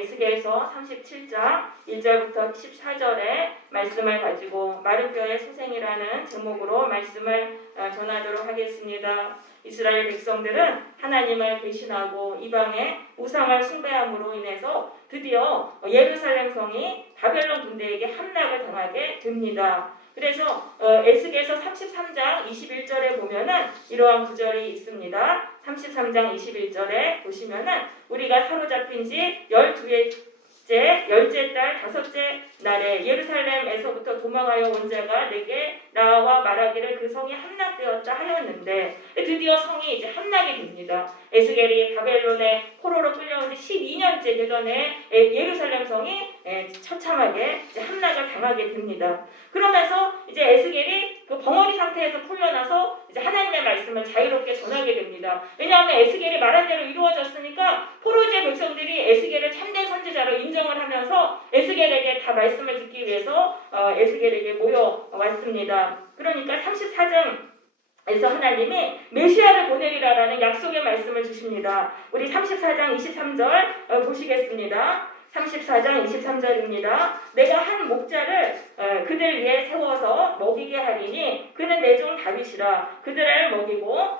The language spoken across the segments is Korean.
에스겔서 37장 1절부터 14절의 말씀을 가지고 마른뼈의 소생이라는 제목으로 말씀을 전하도록 하겠습니다. 이스라엘 백성들은 하나님을 배신하고 이방의 우상을 숭배함으로 인해서 드디어 예루살렘 성이 바벨론 군대에게 함락을 당하게 됩니다. 그래서 에스겔서 33장 21절에 보면은 이러한 구절이 있습니다. 33장 21절에 보시면은 우리가 사로잡힌 지 12회째 열째 달 다섯째 날에 예루살렘에서부터 도망하여 온 자가 내게 나와 말하기를 그 성이 함락되었다 하였는데 드디어 성이 이제 함락이 됩니다. 에스겔이 바벨론에 포로로 끌려온 지 12년째 되던 예루살렘 성이 처참하게 이제 함락을 당하게 됩니다. 그러면서 이제 에스겔이 그 벙어리 상태에서 풀려나서 이제 하나님의 말씀을 자유롭게 전하게 됩니다. 왜냐하면 에스겔이 말한 대로 이루어졌으니까 포로제 백성들이 에스겔을 참된 선지자로 인정을 하면서 에스겔에게 다 말씀을 듣기 위해서 에스겔에게 모여왔습니다. 그러니까 34장에서 하나님이 메시아를 보내리라라는 약속의 말씀을 주십니다. 우리 34장 23절 보시겠습니다. 34장 23절입니다. 내가 한 목자를 그들 위에 세워서 먹이게 하리니 그는 내 종 다윗이라. 그들을 먹이고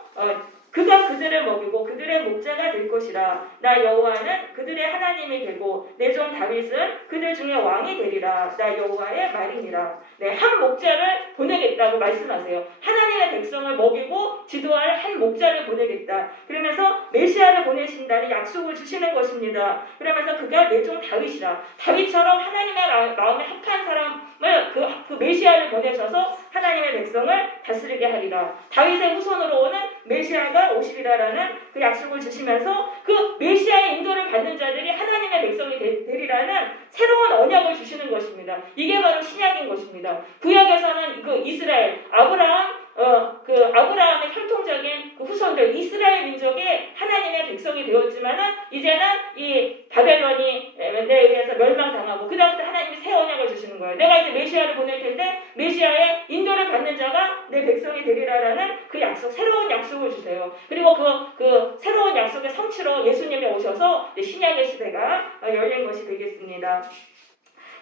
그가 그들을 먹이고 그들의 목자가 될 것이라. 나 여호와는 그들의 하나님이 되고 내 종 다윗은 그들 중에 왕이 되리라. 나 여호와의 말이니라. 네, 한 목자를 보내겠다고 말씀하세요. 하나님의 백성을 먹이고 지도할 한 목자를 보내겠다. 그러면서 메시아를 보내신다는 약속을 주시는 것입니다. 그러면서 그가 내 종 다윗이라. 다윗처럼 하나님의 마음에 합한 사람을 그 메시아를 보내셔서 하나님의 백성을 다스리게 하리라. 다윗의 후손으로 오는 메시아가 오시리라라는 그 약속을 주시면서 그 메시아의 인도를 받는 자들이 하나님의 백성이 되리라는 새로운 언약을 주시는 것입니다. 이게 바로 신약인 것입니다. 구약에서는 그 이스라엘 아브라함의 혈통적인 그 후손들 이스라엘 민족이 하나님의 백성이 되었지만은 이제는 이 바벨론이 의해서 멸망당하고 그 다음부터 하나님이 새 언약을 주시는 거예요. 내가 이제 메시아를 보낼 텐데 메시아의 인도를 받는 자가 내 백성이 되리라라는 그 약속, 새로운 약속을 주세요. 그리고 그 새로운 약속의 성취로 예수님이 오셔서 신약의 시대가 열린 것이 되겠습니다.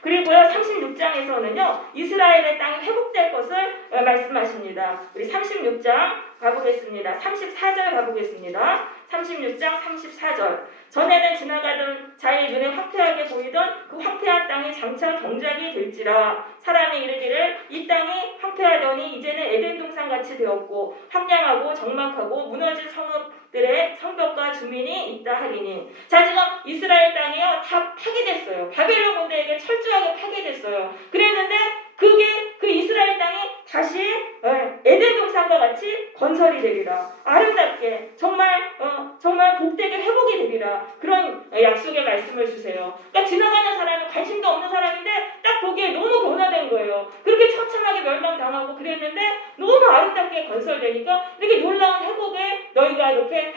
그리고요 36장에서는요 이스라엘의 땅이 회복될 것을 말씀하십니다. 우리 36장 가보겠습니다. 34절 가보겠습니다. 36장 34절. 전에는 지나가던 자의 눈에 황폐하게 보이던 그 황폐한 땅이 장차 경작이 될지라. 사람이 이르기를 이 땅이 황폐하더니 이제는 에덴 동산같이 되었고 황량하고 적막하고 무너진 성읍들의 성벽과 주민이 있다 하리니. 자, 지금 이스라엘 땅이요 다 파괴됐어요. 바벨론 군대에게 철저하게 파괴됐어요. 그랬는데 그게 그 이스라엘 땅이 다시 에덴 동산과 같이 건설이 되리라. 아름답게 정말 복되게 회복이 되리라. 그런 약속의 말씀을 주세요. 그러니까 지나가는 사람이 관심도 없는 사람인데 딱 보기에 너무 변화된 거예요. 그렇게 처참하게 멸망당하고 그랬는데 너무 아름답게 건설되니까 이렇게 놀라운 회복에 너희가 이렇게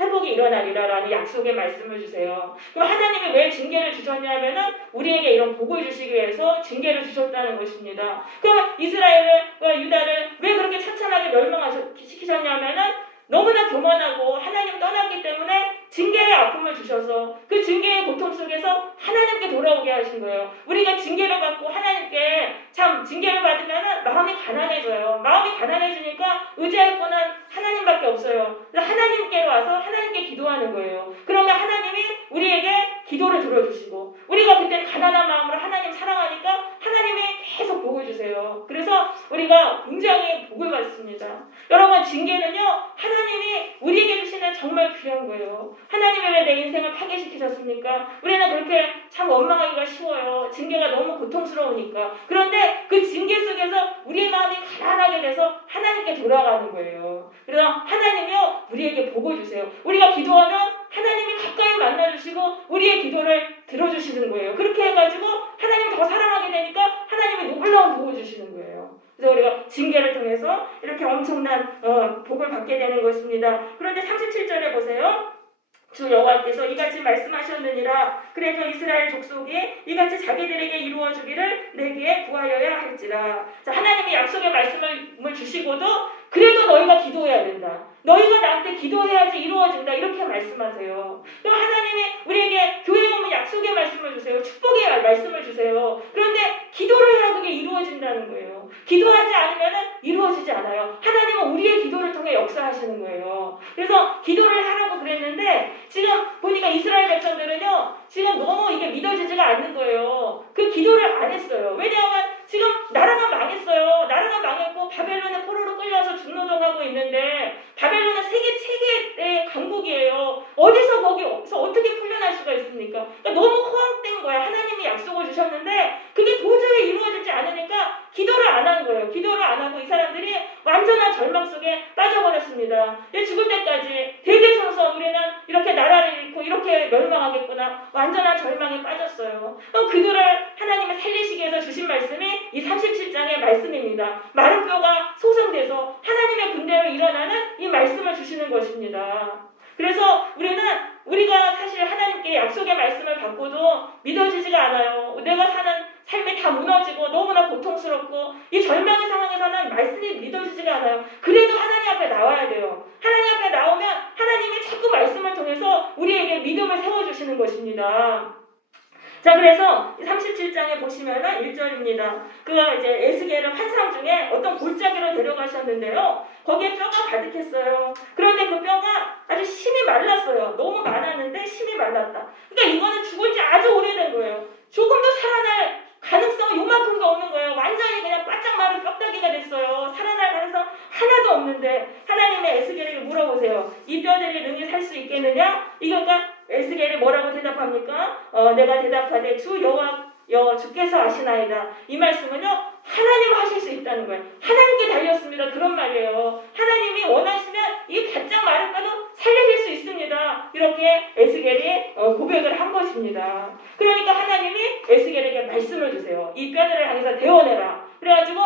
회복이 일어나리라라는 약속의 말씀을 주세요. 그럼 하나님이 왜 징계를 주셨냐면은 우리에게 이런 복을 주시기 위해서 징계를 주셨다는 것입니다. 그럼 이스라엘과 유다를 왜 그렇게 처참하게 멸망시키셨냐면은 너무나 교만하고 하나님 떠났기 때문에 징계의 아픔을 주셔서 그 징계의 고통 속에서 하나님께 돌아오게 하신 거예요. 우리가 징계를 받고 하나님께 참 징계를 받으면 마음이 가난해져요. 마음이 가난해지니까 의지할 분은 하나님밖에 없어요. 그래서 하나님께로 와서 하나님께 기도하는 거예요. 그러면 하나님이 우리에게 기도를 들어주시고 우리가 그때 가난한 마음으로 하나님 사랑하니까 하나님이 계속 복을 주세요. 그래서 우리가 굉장히 복을 받습니다. 여러분 징계는요 하나님이 우리에게 주시는 정말 귀한 거예요. 하나님이 왜 내 인생을 파괴시키셨습니까? 우리는 그렇게 참 원망하기가 쉬워요. 징계가 너무 고통스러우니까. 그런데 그 징계 속에서 우리의 마음이 가난하게 돼서 하나님께 돌아가는 거예요. 그래서 하나님이요 우리에게 복을 주세요. 우리가 기도하면 하나님이 가까이 만나주시고 우리의 기도를 들어주시는 거예요. 그렇게 해가지고 하나님을 더 사랑하게 되니까 하나님이 놀라운 복을 주시는 거예요. 그래서 우리가 징계를 통해서 이렇게 엄청난 복을 받게 되는 것입니다. 그런데 37절에 보세요. 주 여호와께서 이같이 말씀하셨느니라. 그래도 이스라엘 족속이 이같이 자기들에게 이루어주기를 내게 구하여야 할지라. 자, 하나님이 약속의 말씀을 주시고도 그래도 너희가 기도해야 된다. 너희가 나한테 기도해야지 이루어진다. 이렇게 말씀하세요. 그럼 하나님이 우리에게 교회 주세요. 축복의 말씀을 주세요. 그런데 기도를 해야 그게 이루어진다는 거예요. 기도하지 않으면 이루어지지 않아요. 하나님은 우리의 기도를 통해 역사하시는 거예요. 그래서 기도를 하라고 그랬는데 지금 보니까 이스라엘 백성들은요, 지금 너무 이게 믿어지지가 않는 거예요. 그 기도를 안 했어요. 왜냐하면 지금 나라가 망했어요. 나라가 망했고 바벨론의 포로로 끌려와서 중노동하고 있는데 바벨론은 세계 최대의 강국이에요. 거기서 어떻게 풀려날 수가 있습니까? 그러니까 너무 허황된 거야. 하나님이 약속을 주셨는데 그게 도저히 이루어지지 않으니까 기도를 안 한 거예요. 기도를 안 하고 이 사람들이 완전한 절망 속에 빠져버렸습니다. 죽을 때까지 대대손손 우리는 이렇게 나라를 잃고 이렇게 멸망하겠구나. 완전한 절망에 빠졌어요. 그들을 하나님이 살리시기 위해서 주신 말씀이 이 37장의 말씀입니다. 마른 뼈가 소성돼서 하나님의 군대로 일어나는 이 말씀을 주시는 것입니다. 그래서 우리가 사실 하나님께 약속의 말씀을 받고도 믿어지지가 않아요. 내가 사는 삶이 다 무너지고 너무나 고통스럽고 이 절망의 상황에서는 말씀이 믿어지지가 않아요. 그래도 하나님 앞에 나와야 돼요. 하나님 앞에 나오면 하나님이 자꾸 말씀을 통해서 우리에게 믿음을 세워주시는 것입니다. 자, 그래서 37장에 보시면은 1절입니다. 그가 이제 에스겔을 환상 중에 어떤 골짜기로 데려가셨는데요. 거기에 뼈가 가득했어요. 그런데 그 뼈가 아주 심이 말랐어요. 너무 많았는데 심이 말랐다. 그러니까 이거는 죽은 지 아주 오래된 거예요. 조금도 살아날 가능성은 요만큼도 없는 거예요. 완전히 그냥 바짝 마른 뼈다귀가 됐어요. 살아날 가능성 하나도 없는데 하나님의 에스겔에게 물어보세요. 이 뼈들이 능히 살 수 있겠느냐? 이거가 에스겔이 뭐라고 대답합니까? 내가 대답하되 주 여호와 주께서 아시나이다. 이 말씀은요, 하나님 하실 수 있다는 거예요. 하나님께 달렸습니다. 그런 말이에요. 하나님이 원하시면 이 바짝 마른 뼈도 살려질 수 있습니다. 이렇게 에스겔이 고백을 한 것입니다. 그러니까 하나님이 에스겔에게 말씀을 주세요. 이 뼈들을 향해서 대원해라. 그래가지고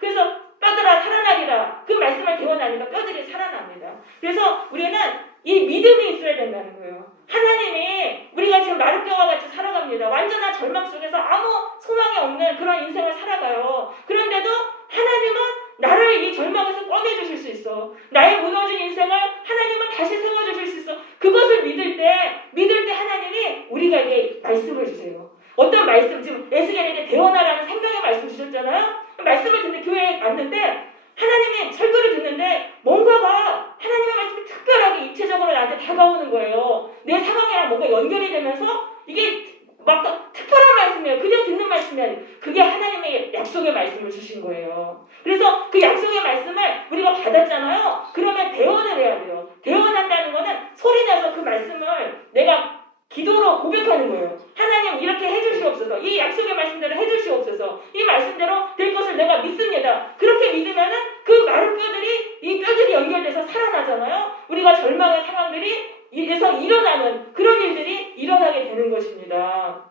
그래서 뼈들아 살아나리라. 그 말씀을 대원하니까 뼈들이 살아납니다. 그래서 우리는 이 믿음이 있어야 된다는 거예요. 하나님이 우리가 지금 마른 뼈와 같이 살아갑니다. 완전한 절망 속에서 아무 소망이 없는 그런 인생을 살아가요. 그런데도 하나님은 나를 이 절망에서 꺼내주실 수 있어. 나의 무너진 인생을 하나님은 다시 세워주실 수 있어. 그것을 믿을 때 하나님이 우리에게 말씀을 주세요. 어떤 말씀, 지금 에스겔에게 대원하라는 생명의 말씀 주셨잖아요. 말씀을 듣는데 교회에 왔는데 하나님의 설교를 듣는데 뭔가가 하나님의 말씀이 특별하게 입체적으로 나한테 다가오는 거예요. 내 상황이랑 뭔가 연결이 되면서 이게 막 특별한 말씀이에요. 그냥 듣는 말씀이 아니에요. 그게 하나님의 약속의 말씀을 주신 거예요. 그래서 그 약속의 말씀을 우리가 받았잖아요. 그러면 대언을 해야 돼요. 대언한다는 거는 소리내서 그 말씀을 내가 기도로 고백하는 거예요. 하나님 이렇게 해주시옵소서. 이 약속의 말씀대로 해주시옵소서. 이 말씀대로 될 것을 내가 믿습니다. 그렇게 믿으면은 그 마른 뼈들이 이 뼈들이 연결돼서 살아나잖아요. 우리가 절망의 상황들이 에서 일어나는 그런 일들이 일어나게 되는 것입니다.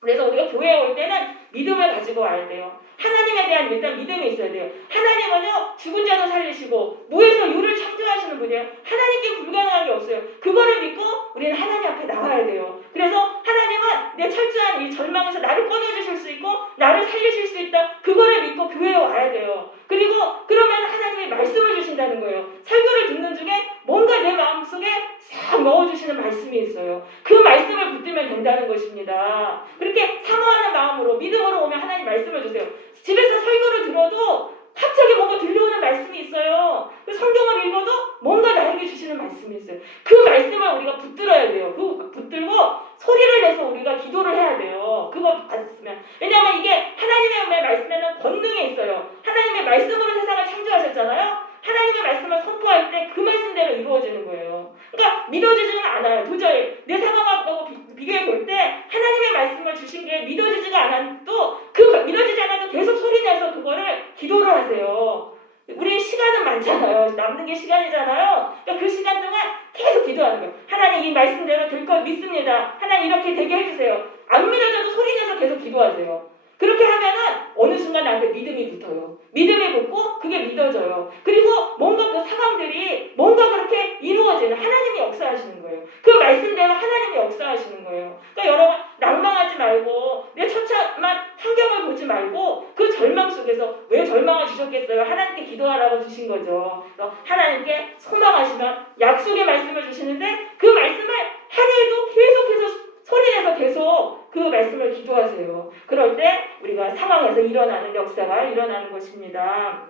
그래서 우리가 교회에 올 때는 믿음을 가지고 와야 돼요. 하나님에 대한 일단 믿음이 있어야 돼요. 하나님은요, 죽은 자도 살리시고 무에서 유를 창조하시는 분이에요. 하나님께 불가능한 게 없어요. 그거를 믿고 우리는 하나님 앞에 나와야 돼요. 그래서 하나님은 내 철저한 이 절망에서 나를 꺼내주실 수 있고 나를 살리실 수 있다. 그거를 믿고 교회에 와야 돼요. 그리고 그러면 하나님이 말씀을 주신다는 거예요. 설교를 듣는 중에 뭔가 내 마음속에 싹 넣어주시는 말씀이 있어요. 그 말씀을 붙들면 된다는 것입니다. 그렇게 사모하는 마음으로 믿음으로 오면 하나님 말씀을 주세요. 집에서 설교를 들어도 갑자기 뭔가 들려오는 말씀이 있어요. 그 성경을 읽어도 뭔가 나에게 주시는 말씀이 있어요. 그 말씀을 우리가 붙들어야 돼요. 그 붙들고 소리를 내서 우리가 기도를 해야 돼요. 그거 받았으면. 왜냐하면 이게 하나님의 말씀에는 권능이 있어요. 하나님의 말씀으로 세상을 창조하셨잖아요. 하나님의 말씀을 선포할 때 그 말씀대로 이루어지는 거예요. 그러니까 믿어지지는 않아요. 도저히 내 상황하고 비교해 볼 때 하나님의 말씀을 주신 게 믿어지지가 않아도 믿어지지 않아도 계속 소리내서 그거를 기도를 하세요. 우리 시간은 많잖아요. 남는 게 시간이잖아요. 그러니까 그 시간 동안 계속 기도하는 거예요. 하나님 이 말씀대로 될 걸 믿습니다. 하나님 이렇게 되게 해주세요. 안 믿어져도 소리내서 계속 기도하세요. 그렇게 하면은 어느 순간 나한테 믿음이 붙어요. 믿음이 붙고 그게 믿어져요. 그리고 뭔가 그 상황들이 뭔가 그렇게 이루어지는 하나님이 역사하시는 거예요. 그 말씀대로 하나님이 역사하시는 거예요. 그러니까 여러분 낭망하지 말고 내 처참한 환경을 보지 말고 그 절망 속에서 왜 절망을 주셨겠어요? 하나님께 기도하라고 주신 거죠. 그래서 하나님께 소망하시면 약속의 말씀을 주시는데 그 말씀을 한 해도 계속해서 소리내서 계속 그 말씀을 기도하세요. 그럴 때 우리가 상황에서 일어나는 역사가 일어나는 것입니다.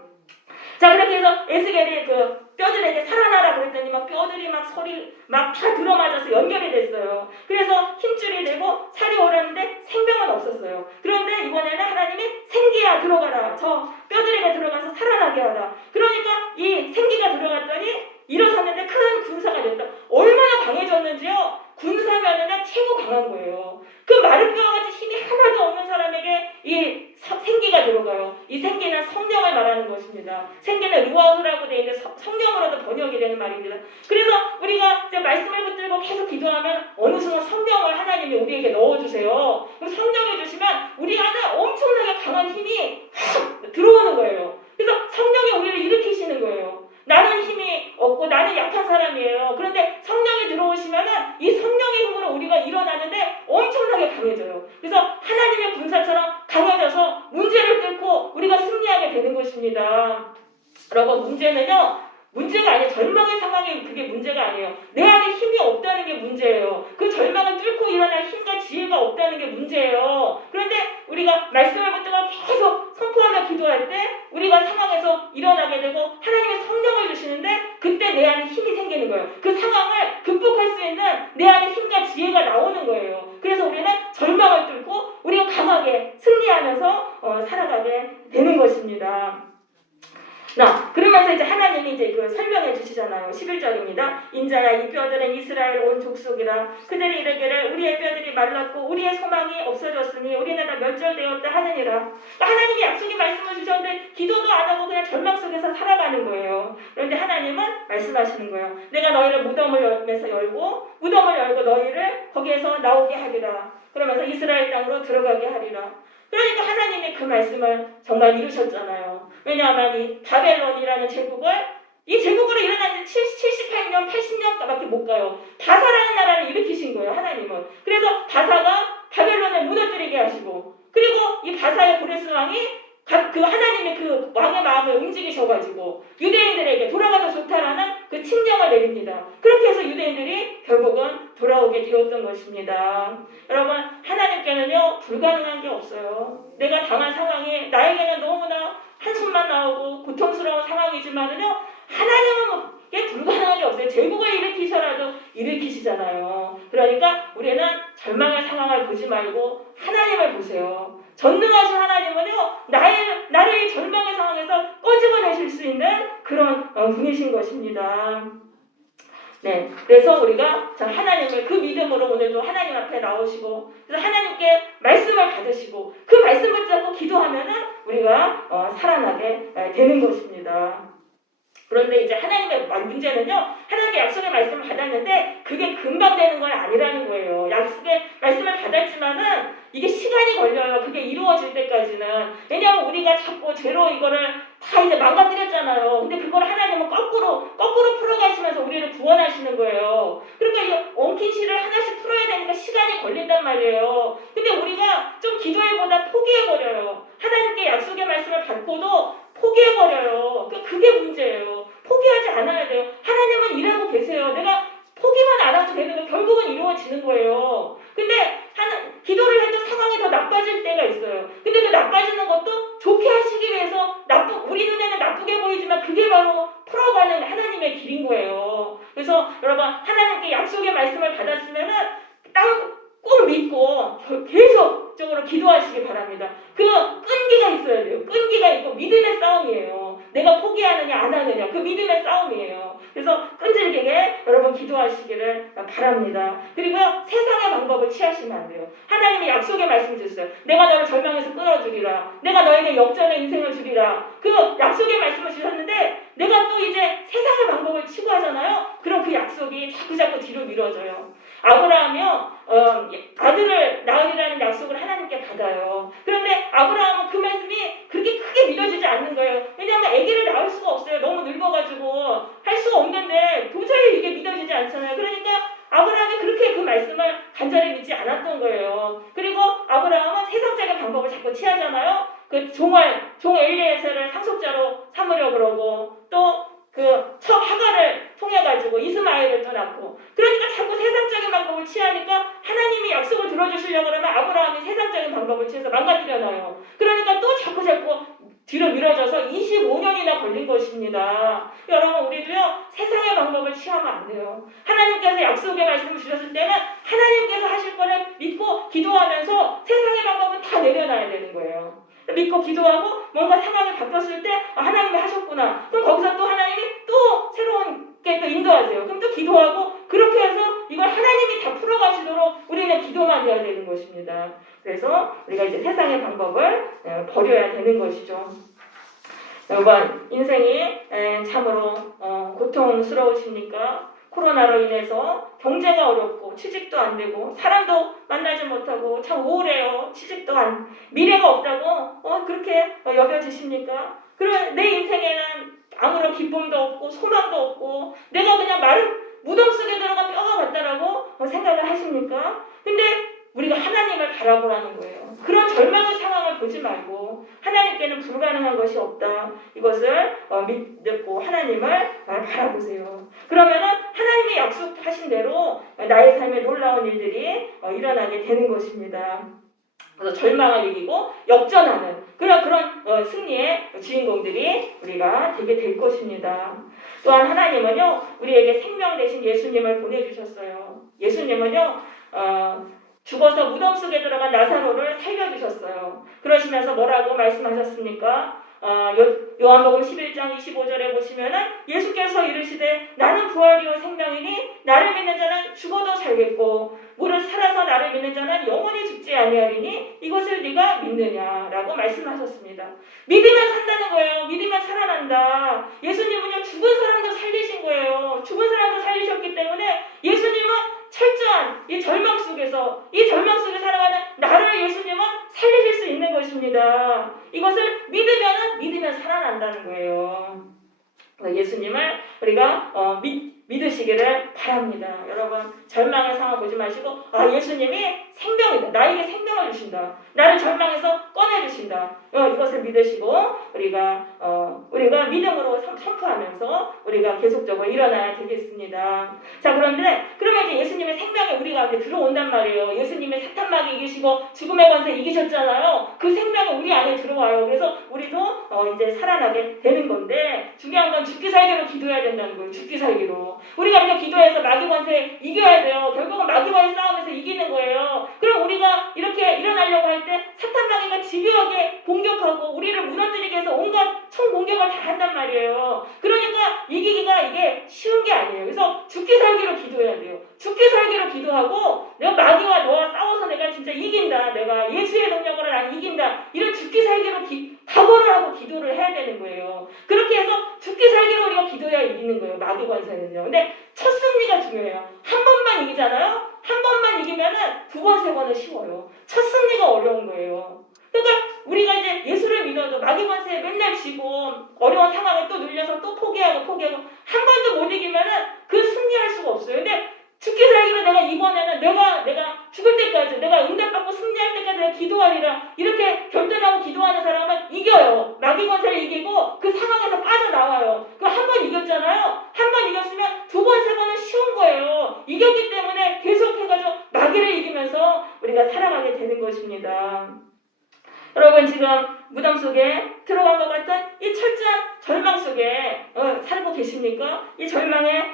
자, 그렇게 해서 에스겔이 그 뼈들에게 살아나라 그랬더니 막 뼈들이 막 소리 막 다 들어맞아서 연결이 됐어요. 그래서 힘줄이 되고 살이 오르는데 생명은 없었어요. 그런데 이번에는 하나님이 생기야 들어가라. 저 뼈들에게 들어가서 살아나게 하라. 그러니까 이 생기가 들어갔더니 일어섰는데 큰 군사가 됐다. 얼마나 강해졌는지요. 군사면은 최고 강한 거예요. 그 마른 뼈와 같이 힘이 하나도 없는 사람에게 이 생기가 들어가요. 이 생기는 성령을 말하는 것입니다. 생기는 루아흐라고 되어 있는데 성령으로도 번역이 되는 말입니다. 그래서 우리가 이제 말씀을 붙들고 계속 기도하면 어느 순간 성령을 하나님이 우리에게 넣어주세요. 그럼 성령을 주시면 우리 안에 엄청나게 강한 힘이 확 들어오는 거예요. 그래서 성령이 우리를 일으키시는 거예요. 나는 힘이 없고 나는 약한 사람이에요. 그런데 성령이 들어오시면은 이 성령의 힘으로 우리가 일어나는데 엄청나게 강해져요. 그래서 하나님의 군사처럼 강해져서 문제를 뚫고 우리가 승리하게 되는 것입니다. 여러분, 문제가 아니에요. 절망의 상황이 그게 문제가 아니에요. 내 안에 힘이 없다는 게 문제예요. 그 절망을 뚫고 일어날 힘과 지혜가 없다는 게 문제예요. 그런데 우리가 말씀을 붙들고 계속 선포하며 기도할 때 우리가 상황에서 일어나게 되고 하나님의 성령을 주시는데 그때 내 안에 힘이 생기는 거예요. 그 상황을 극복할 수 있는 내 안에 힘과 지혜가 나오는 거예요. 그래서 우리는 절망을 뚫고 우리가 강하게 승리하면서 살아가게 되는 것입니다. 그러면서 이제 하나님이 이제 그 설명해 주시잖아요. 11절입니다. 인자야, 이 뼈들은 이스라엘 온 족속이라. 그들이 이르기를 우리의 뼈들이 말랐고 우리의 소망이 없어졌으니 우리는 다 멸절되었다 하느니라. 그러니까 하나님이 약속의 말씀을 주셨는데 기도도 안 하고 그냥 절망 속에서 살아가는 거예요. 그런데 하나님은 말씀하시는 거예요. 내가 너희를 무덤을 열고 너희를 거기에서 나오게 하리라. 그러면서 이스라엘 땅으로 들어가게 하리라. 그러니까 하나님이 그 말씀을 정말 이루셨잖아요. 왜냐하면 이 바벨론이라는 이 제국으로 일어난 지 78년, 80년밖에 못 가요. 바사라는 나라를 일으키신 거예요, 하나님은. 그래서 바사가 바벨론을 무너뜨리게 하시고, 그리고 이 바사의 고레스 왕이 그 하나님의 그 왕의 마음을 움직이셔가지고 유대인들에게 돌아가도 좋다라는 그 칙령을 내립니다. 그렇게 해서 유대인들이 결국은 돌아오게 되었던 것입니다. 여러분, 하나님께는요 불가능한 게 없어요. 내가 당한 상황이 나에게는 너무나 한숨만 나오고 고통스러운 상황이지만은요 하나님은 이게 불가능한 게 없어요. 제국을 일으키셔라도 일으키시잖아요. 그러니까 우리는 절망의 상황을 보지 말고 하나님을 보세요. 전능하신 하나님은요 나를 이 절망의 상황에서 꺼집어내실 수 있는 그런 분이신 것입니다. 네, 그래서 우리가 하나님을 그 믿음으로 오늘도 하나님 앞에 나오시고 그래서 하나님께 말씀을 받으시고 그 말씀을 붙잡고 기도하면은 우리가 살아나게 되는 것입니다. 그런데 이제 하나님의 문제는요, 하나님의 약속의 말씀을 받았는데 그게 금방 되는 건 아니라는 거예요. 약속의 말씀을 받았지만은 이게 시간이 걸려요. 그게 이루어질 때까지는. 왜냐하면 우리가 자꾸 죄로 이거를 다 이제 망가뜨렸잖아요. 근데 그걸 하나님은 거꾸로 풀어가시면서 우리를 구원하시는 거예요. 그러니까 이 엉킨 실을 하나씩 풀어야 되니까 시간이 걸린단 말이에요. 근데 우리가 좀 기도해보다 포기해버려요. 하나님께 약속의 말씀을 받고도 포기해버려요. 그게 문제예요. 포기하지 않아야 돼요. 하나님은 일하고 계세요. 내가 포기만 안 하도 되는 거 결국은 이루어지는 거예요. 근데 기도를 해도 상황이 더 나빠질 때가 있어요. 근데 그 나빠지는 것도 좋게 하시기 위해서 우리 눈에는 나쁘게 보이지만 그게 바로 풀어가는 하나님의 길인 거예요. 그래서 여러분 하나님께 약속의 말씀을 받았으면은 꼭 믿고 계속적으로 기도하시기 바랍니다. 그 끈기가 있어야 돼요. 끈기가 있고 믿음의 싸움이에요. 내가 포기하느냐 안 하느냐 그 믿음의 싸움이에요. 그래서 끈질기게 여러분 기도하시기를 바랍니다. 그리고 세상의 방법을 취하시면 안 돼요. 하나님이 약속의 말씀 주셨어요. 내가 너를 절망에서 끌어주리라. 내가 너에게 역전의 인생을 주리라. 그 약속의 말씀을 주셨는데 내가 또 이제 세상의 방법을 추구하잖아요. 그럼 그 약속이 자꾸 뒤로 미뤄져요. 아브라함이요 아들을 낳으리라는 약속을 하나님께 받아요. 그런데 아브라함은 그 말씀이 그렇게 크게 믿어지지 않는 거예요. 왜냐하면 아기를 낳을 수가 없어요. 너무 늙어가지고 할 수가 없는데 도저히 이게 믿어지지 않잖아요. 그러니까 아브라함이 그렇게 그 말씀을 간절히 믿지 않았던 거예요. 그리고 아브라함은 세상적인 방법을 자꾸 취하잖아요. 그 종 엘리에셀을 상속자로 삼으려고 그러고 또 첫 하가를 통해 가지고 이스마엘을 또 낳고, 그러니까 자꾸 세상적인 방법을 취하니까 하나님이 약속을 들어주시려고 그러면 아브라함이 세상적인 방법을 취해서 망가뜨려 놔요. 그러니까 또 자꾸 뒤로 미뤄져서 25년이나 걸린 것입니다. 여러분, 우리도요 세상의 방법을 취하면 안 돼요. 하나님께서 약속의 말씀을 주셨을 때는 하나님께서 하실 거를 믿고 기도하면서 세상의 방법은 다 내려놔야 되는 거예요. 믿고 기도하고 뭔가 상황이 바뀌었을 때 하나님이 하셨구나. 그럼 거기서 또 하나님이 또 새로운 게 또 인도하세요. 그럼 또 기도하고, 그렇게 해서 이걸 하나님이 다 풀어가시도록 우리는 기도만 해야 되는 것입니다. 그래서 우리가 이제 세상의 방법을 버려야 되는 것이죠. 여러분, 인생이 참으로 고통스러우십니까? 코로나로 인해서 경제가 어렵고 취직도 안 되고 사람도 만나지 못하고 참 우울해요. 미래가 없다고 그렇게 여겨지십니까? 그런 내 인생에는 아무런 기쁨도 없고 소망도 없고 내가 그냥 마른 무덤 속에 들어간 뼈가 같다라고 생각을 하십니까? 근데 우리가 하나님을 바라보라는 거예요. 그런 절망의 상황을 보지 말고 하나님께는 불가능한 것이 없다. 이것을 믿고 하나님을 바라보세요. 그러면은 하나님이 약속하신 대로 나의 삶에 놀라운 일들이 일어나게 되는 것입니다. 그래서 절망을 이기고 역전하는 그런 승리의 주인공들이 우리가 되게 될 것입니다. 또한 하나님은요 우리에게 생명 대신 예수님을 보내주셨어요. 예수님은요 죽어서 무덤 속에 들어간 나사로를 살려주셨어요. 그러시면서 뭐라고 말씀하셨습니까? 요한복음 11장 25절에 보시면은 예수께서 이르시되 나는 부활이요 생명이니 나를 믿는 자는 죽어도 살겠고 무릇 살아서 나를 믿는 자는 영원히 죽지 아니하리니 이것을 네가 믿느냐라고 말씀하셨습니다. 믿으면 산다는 거예요. 믿으면 살아난다. 예수님은요 죽은 사람도 살리신 거예요. 죽은 사람도 살리셨기 때문에 예수님은 철저한 이 절망 속에서 살아가는 나를 예수님은 살리실 수 있는 것입니다. 이것을 믿으면 살아난다는 거예요. 예수님을 우리가 믿으시기를 바랍니다. 여러분 절망의 상황 보지 마시고 예수님이 생명이다. 나에게 생명을 주신다. 나를 절망에서 꺼내주신다. 이것을 믿으시고 우리가 믿음으로 선포하면서 우리가 계속적으로 일어나야 되겠습니다. 자 그러면 이제 예수님의 생명이 우리 가운데 들어온단 말이에요. 예수님의 사탄마귀 이기시고 죽음의 권세 이기셨잖아요. 그 생명이 우리 안에 들어와요. 그래서 우리도 이제 살아나게 되는 건데 중요한 건 죽기 살기로 기도해야 된다는 거예요. 죽기 살기로. 우리가 이렇게 기도해서 마귀 권세 이겨야 돼요. 결국은 마귀와의 싸움에서 이기는 거예요. 그럼 우리가 이렇게 일어나려고 할 때 사탄마귀가 집요하게 공격하고 우리를 무너뜨리기 위해서 온갖 총 공격을 다 한단 말이에요. 그러니까 이기기가 이게 쉬운 게 아니에요. 그래서 죽기 살기로 기도해야 돼요. 죽기 살기로 기도하고 내가 마귀와 너와 싸워서 내가 진짜 이긴다. 내가 예수의 능력으로 난 이긴다. 이런 죽기 살기로 각오를 하고 기도를 해야 되는 거예요. 그렇게 해서 죽기 살기로 우리가 기도해야 이기는 거예요. 마귀 권세는요. 근데 첫 승리가 중요해요. 한 번만 이기잖아요. 한 번만 이기면은 두 번, 세 번은 쉬워요. 첫 승리가 어려운 거예요. 그러니까 우리가 이제 예수를 믿어도 마귀 권세에 맨날 지고 어려운 상황에 또 눌려서 또 포기하고 한 번도 못 이기면은 그 승리할 수가 없어요. 근데 죽기 살기로 내가 이번에는 내가 죽을 때까지 내가 응답받고 승리할 때까지 내가 기도하리라 이렇게 결단하고 기도하는 사람은 이겨요. 마귀 권세를 이기고 그 상황에서 빠져나와요. 그 한 번 이겼잖아요. 한 번 이겼으면 두 번, 세 번은 쉬운 거예요. 이겼기 때문에 계속해가지고 마귀를 이기면서 우리가 살아가게 되는 것입니다. 여러분 지금 무덤 속에 들어간 것 같은 이 철저한 절망 속에 살고 계십니까? 이 절망은요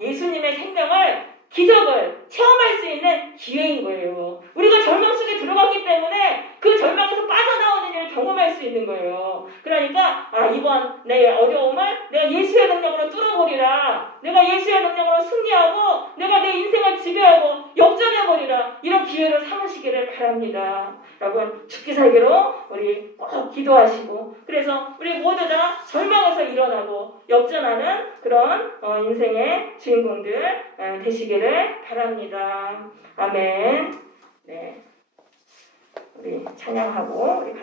예수님의 생명을 기적을 체험할 수 있는 기회인 거예요. 우리가 절망 속에 들어갔기 때문에 그 절망에서 빠져나오는 일을 경험할 수 있는 거예요. 그러니까 이번 내 어려움을 내가 예수의 능력으로 뚫어버리라. 내가 예수의 능력으로 승리하고 내가 내 인생을 지배하고 역전해버리라. 이런 기회를 삼으시기를 바랍니다. 여러분 죽기 살기로 우리 꼭 기도하시고 그래서 우리 모두 다 절망에서 일어나고 역전하는 그런 인생의 주인공들 되시기를 바랍니다. 아멘. 네, 우리 찬양하고 우리